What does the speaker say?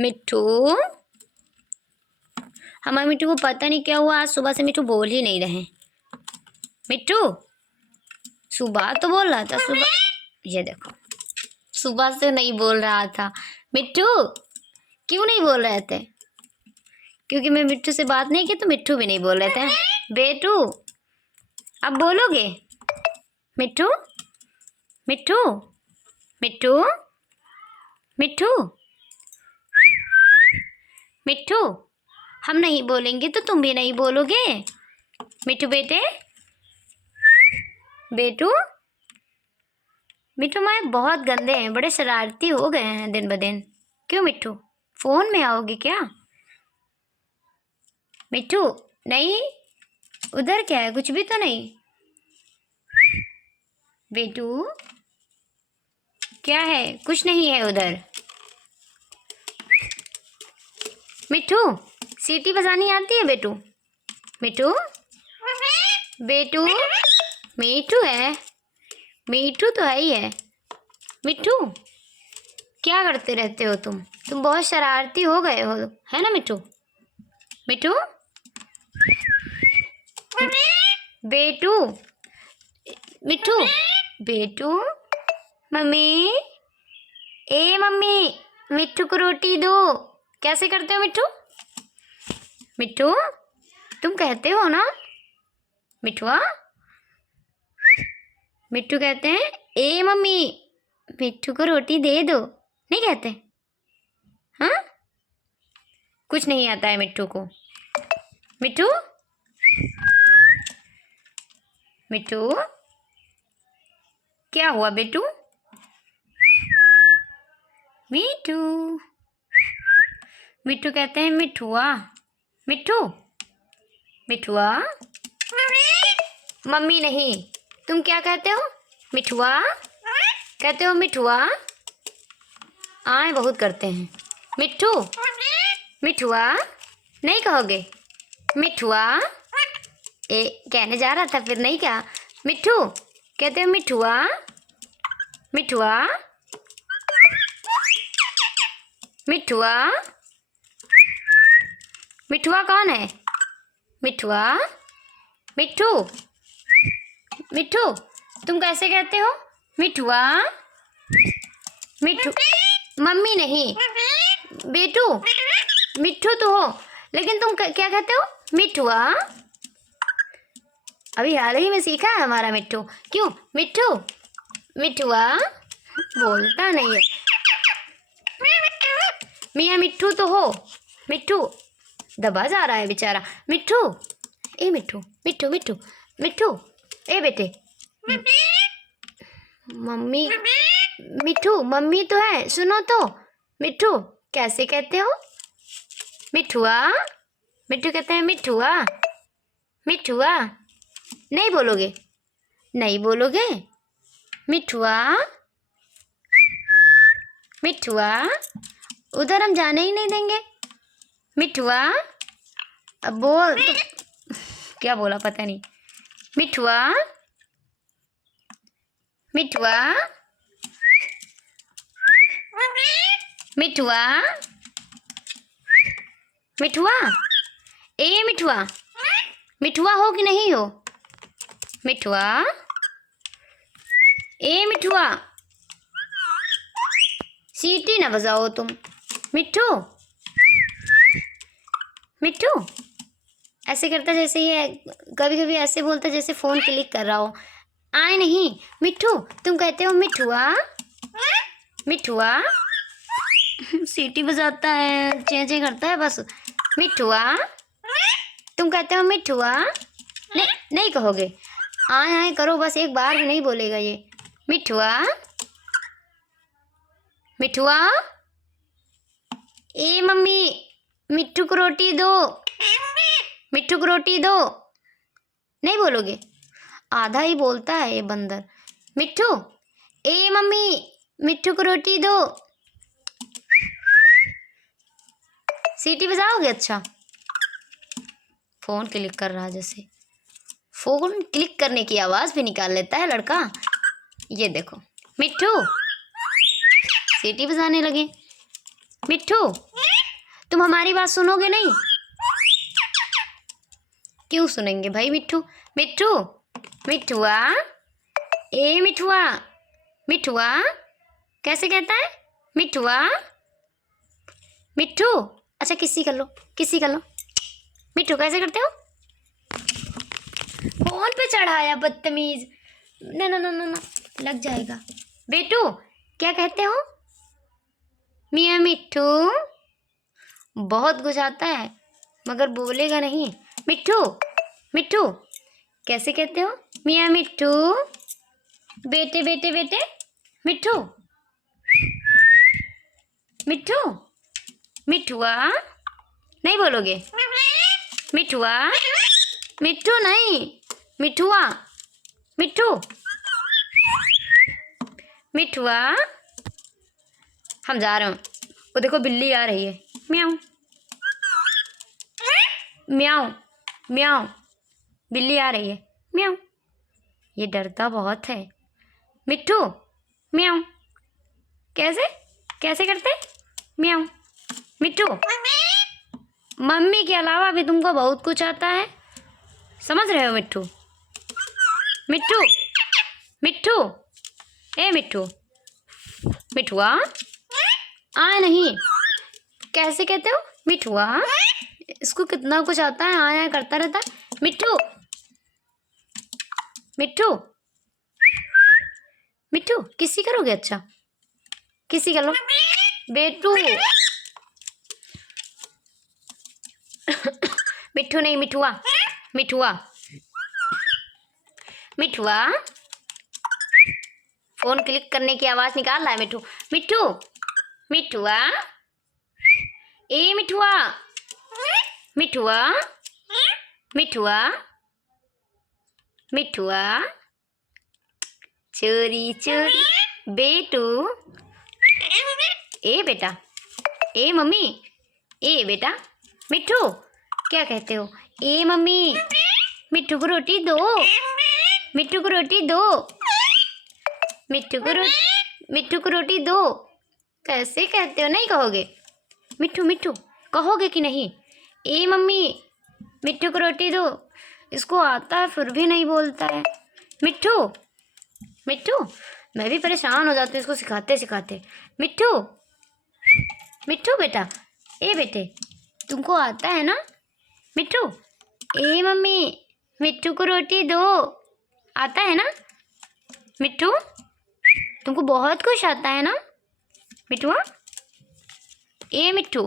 मिट्ठू। हमारे मिट्टू को पता नहीं क्या हुआ, आज सुबह से मिट्टू बोल ही नहीं रहे। मिट्टू सुबह तो बोल रहा था, सुबह ये देखो सुबह से नहीं बोल रहा था। मिट्टू क्यों नहीं बोल रहे थे? क्योंकि मैं मिट्टू से बात नहीं की तो मिट्टू भी नहीं बोल रहे थे। बेटू अब बोलोगे? मिट्टू मिट्टू मिट्टू मिट्टू मिट्टू, हम नहीं बोलेंगे तो तुम भी नहीं बोलोगे। मिट्टू बेटे, बेटू मिट्टू माए बहुत गंदे हैं, बड़े शरारती हो गए हैं दिन ब दिन। क्यों मिट्टू, फोन में आओगे क्या? मिट्टू नहीं, उधर क्या है? कुछ भी तो नहीं। बेटू क्या है? कुछ नहीं है उधर। मिट्टू सीटी बजानी आती है बेटू? मिट्टू बेटू मिट्टू है, मिट्टू तो है ही है। मिट्टू क्या करते रहते हो तुम बहुत शरारती हो गए हो, है ना मिट्टू? मिट्टू बेटू मिट्टू बेटू मम्मी, ए मम्मी मिट्टू को रोटी दो। कैसे करते हो मिट्टू? मिट्टू तुम कहते हो ना मिट्टुआ? मिट्टू कहते हैं ए मम्मी मिट्टू को रोटी दे दो, नहीं कहते? हाँ, कुछ नहीं आता है मिट्टू को। मिट्टू मिट्टू क्या हुआ बेटू? मिट्टू मिट्टू कहते हैं मिट्ठुआ। मिट्टू मिट्ठुआ मम्मी नहीं, तुम क्या कहते हो? मिट्ठुआ कहते हो? मिट्ठुआ आए बहुत करते हैं। मिट्टू मिट्ठुआ नहीं कहोगे? मिट्ठुआ ए कहने जा रहा था फिर नहीं कहा। मिट्टू कहते हो मिट्ठुआ? मिट्ठुआ मिट्ठुआ मिट्ठुआ कौन है? मिट्ठुआ मिट्टू मिट्टू तुम कैसे कहते हो? मिट्ठुआ मिट्टू मम्मी नहीं बेटू, मिट्टू तो हो लेकिन तुम क्या कहते हो? मिट्ठुआ। अभी हाल ही में सीखा है हमारा मिट्टू। क्यों मिट्टू मिट्ठुआ बोलता नहीं है। मियाँ मिट्टू तो हो, मिट्टू दबा जा रहा है बेचारा। मिट्टू ए मिट्टू मिट्टू मिट्टू मिट्टू ए बेटे मम्मी। मिट्टू मम्मी तो है, सुनो तो। मिट्टू कैसे कहते हो? मिट्ठुआ। मिट्टू कहते हैं मिट्ठुआ। मिट्ठुआ नहीं बोलोगे? नहीं बोलोगे? मिट्ठुआ मिट्ठुआ उधर हम जाने ही नहीं देंगे। मिट्ठुआ अब बोल तो, क्या बोला पता नहीं। मिट्ठुआ मिट्ठुआ मिट्ठुआ मिट्ठुआ ए मिट्ठुआ, मिट्ठुआ हो कि नहीं हो? मिट्ठुआ ए मिट्ठुआ सीटी ना बजाओ तुम। मिट्टू मिट्टू ऐसे करता जैसे ये कभी कभी ऐसे बोलता जैसे फ़ोन क्लिक कर रहा हो। आए नहीं मिट्टू, तुम कहते हो मिट्ठुआ। मिट्ठुआ सीटी बजाता है, चे चे करता है बस। मिट्ठुआ तुम कहते हो मिट्ठुआ। नहीं नहीं कहोगे? आए आए करो बस, एक बार भी नहीं बोलेगा ये। मिट्ठुआ मिट्ठुआ ए मम्मी मिट्टू को रोटी दो, मिट्टू को रोटी दो। नहीं बोलोगे? आधा ही बोलता है ये बंदर। मिट्टू ए मम्मी मिट्टू को रोटी दो। सीटी बजाओगे? अच्छा फ़ोन क्लिक कर रहा जैसे, फ़ोन क्लिक करने की आवाज़ भी निकाल लेता है लड़का। ये देखो मिट्टू सीटी बजाने लगे। मिट्ठू तुम हमारी बात सुनोगे नहीं? क्यों सुनेंगे भाई मिट्ठू? मिट्ठू मिठुआ, ए मिठुआ, मिठुआ कैसे कहता है? मिठुआ, मिट्ठू। अच्छा किसी कर लो, किसी कर लो। मिट्ठू कैसे करते हो? फोन पे चढ़ाया बदतमीज। ना ना ना ना ना, लग जाएगा। बेटू क्या कहते हो? मियाँ मिट्ठू। बहुत कुछ आता है मगर बोलेगा नहीं। मिट्ठू मिट्ठू कैसे कहते हो? मियाँ मिट्ठू। बेटे बेटे बेटे। मिट्ठू मिट्ठू, मिठुआ नहीं बोलोगे? मिठुआ, मिट्ठू नहीं, मिठुआ, मिट्ठू, मिठुआ। हम जा रहे हैं। वो देखो बिल्ली आ रही है। म्याऊं म्याऊं म्याऊं, बिल्ली आ रही है। म्याऊं, ये डरता बहुत है। मिट्ठू म्याऊं, कैसे कैसे करते? म्याऊं। मिट्ठू मम्मी के अलावा भी तुमको बहुत कुछ आता है, समझ रहे हो मिट्ठू? मिट्ठू मिट्ठू, ए मिट्ठू, मिठुआ आए नहीं, कैसे कहते हो? मिठुआ, इसको कितना कुछ आता है, आया करता रहता है। मिट्ठू मिट्ठू मिट्ठू किसी करोगे? अच्छा किसी कर लो। बेटू मिट्ठू नहीं, मिठुआ, मिठुआ, मिठुआ। फोन क्लिक करने की आवाज निकाल रहा है मिट्ठू। मिट्ठू मिठुआ, ए मिठुआ, मिठुआ, मिठुआ, मिठुआ, चोरी चोरी। बेटू, ए बेटा, ए मम्मी, ए बेटा। मिट्ठू क्या कहते हो? ए मम्मी, मिट्ठू को रोटी दो, मिट्ठू को रोटी दो, मिट्ठू को रोटी दो। कैसे कहते हो? नहीं कहोगे? मिट्ठू मिट्ठू कहोगे कि नहीं? ए मम्मी, मिट्ठू को रोटी दो। इसको आता है फिर भी नहीं बोलता है। मिट्ठू मिट्ठू, मैं भी परेशान हो जाती हूँ इसको सिखाते सिखाते। मिट्ठू मिट्ठू बेटा, ए बेटे, तुमको आता है ना? मिट्ठू, ए मम्मी, मिट्ठू को रोटी दो। आता है ना मिट्ठू? तुमको बहुत कुछ आता है ना मिट्ठुआ? ए मिट्ठू।